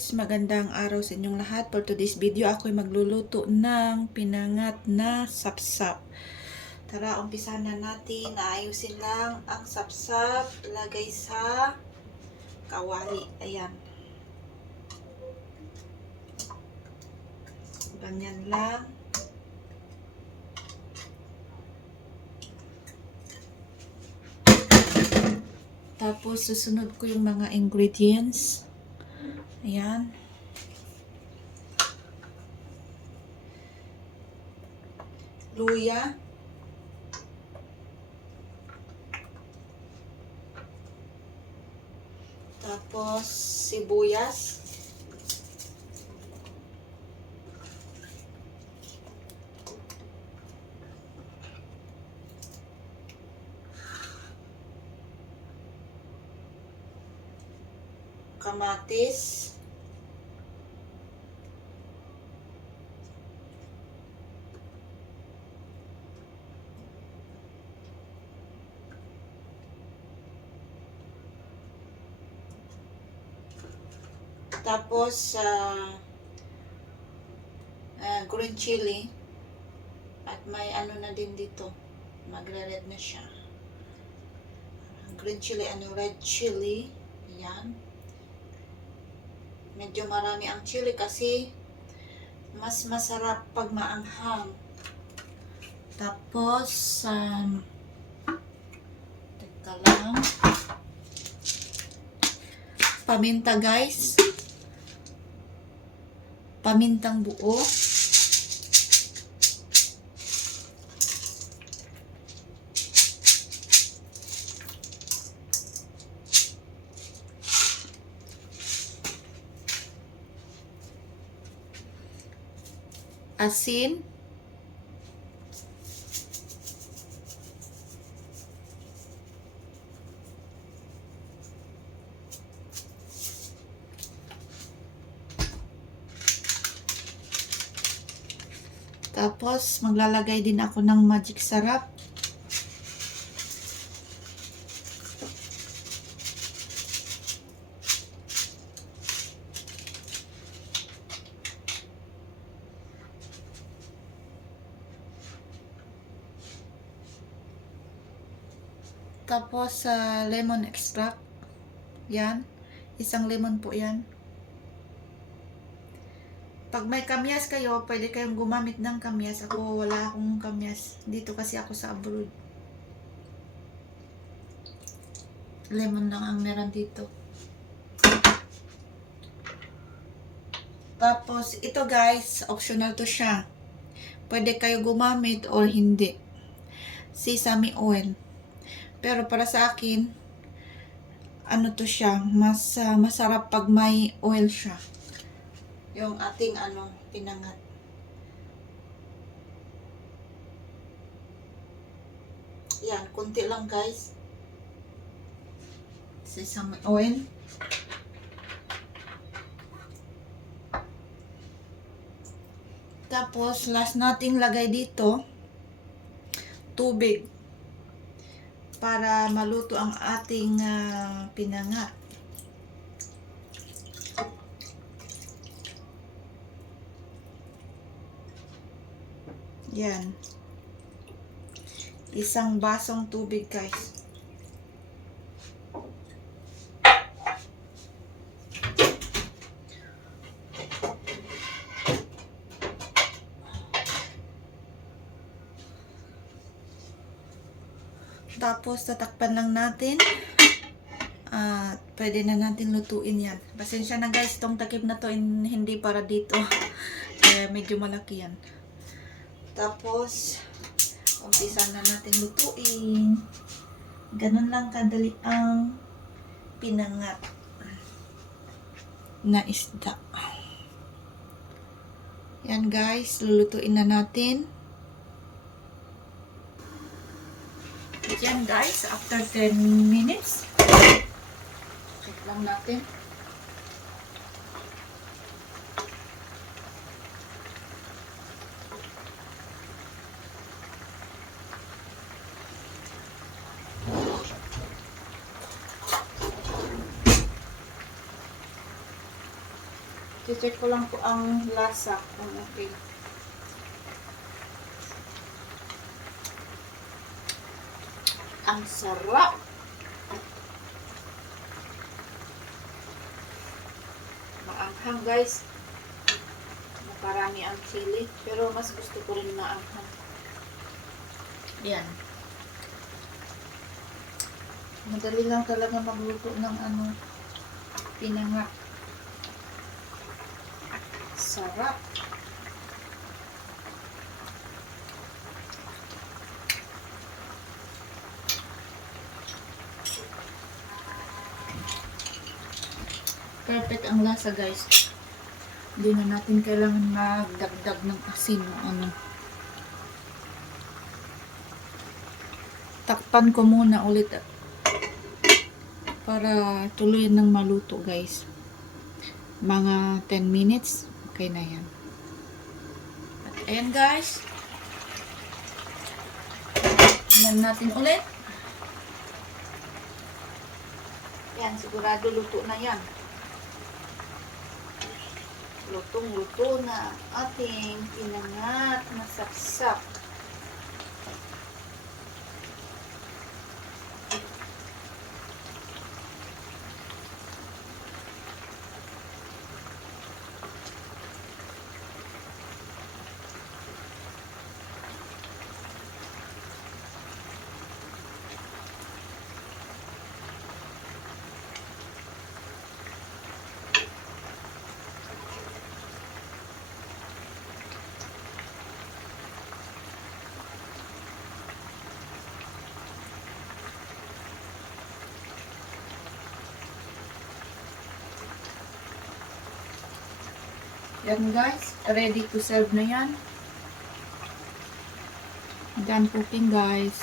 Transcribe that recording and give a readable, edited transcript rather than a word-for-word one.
guys, magandang araw sa inyong lahat. For today's video, ako'y magluluto ng pinangat na sapsap. Tara, umpisahan na natin. Ayusin lang ang sapsap. Lagay sa kawali. Ayan. Ganyan lang. Tapos, susunod ko yung mga ingredients. Ayan. Luya. Tapos, sibuyas. Kamatis. Tapos, green chili. At may ano na din dito. Magre-red na siya. Green chili, red chili. Ayan. Medyo marami ang chili kasi mas masarap pag maanghang. Tapos, teka lang. Paminta guys. Pamintang buo. Asin. Tapos, maglalagay din ako ng magic sarap. Tapos, lemon extract. Yan. Isang lemon po yan. Pag may kamyas kayo, pwede kayong gumamit ng kamyas. Ako, wala akong kamyas. Dito kasi ako sa abroad. Lemon lang ang meron dito. Tapos, ito guys, optional to siya. Pwede kayo gumamit or hindi. Sesame oil. Pero para sa akin, ano to siya, mas masarap pag may oil siya. Yung ating pinangat. Yan, kunti lang guys. Sesame oil. Tapos, last nating lagay dito, tubig. Para maluto ang ating pinangat. Yan. Isang basong tubig guys. Tapos, tatakpan lang natin. At pwede na natin lutuin yan. Pasensya na guys, itong takip na to hindi para dito. Kaya medyo malaki yan. Tapos, umpisa na natin lutuin. Ganun lang kadali ang pinangat na isda. Yan guys, lulutuin na natin. Yan guys, after 10 minutes. Check lang natin. I-check ko lang po ang lasa kung okay. Ang sarap! Maanghang guys. Makarami ang chili. Pero mas gusto ko rin maanghang. Yan. Madali lang talaga magluto ng pinanga. Sarap. Perfect ang lasa guys. Hindi na natin kailangan magdagdag ng asin o Takpan ko muna ulit para tuloy ng maluto guys. Mga 10 minutes. Okay na yan. At ayan guys. Tingnan natin ulit. Yan, sigurado luto na yan. Lutong-luto na ating pinangat na saksak. Yan guys, ready to serve na yan. Done cooking guys.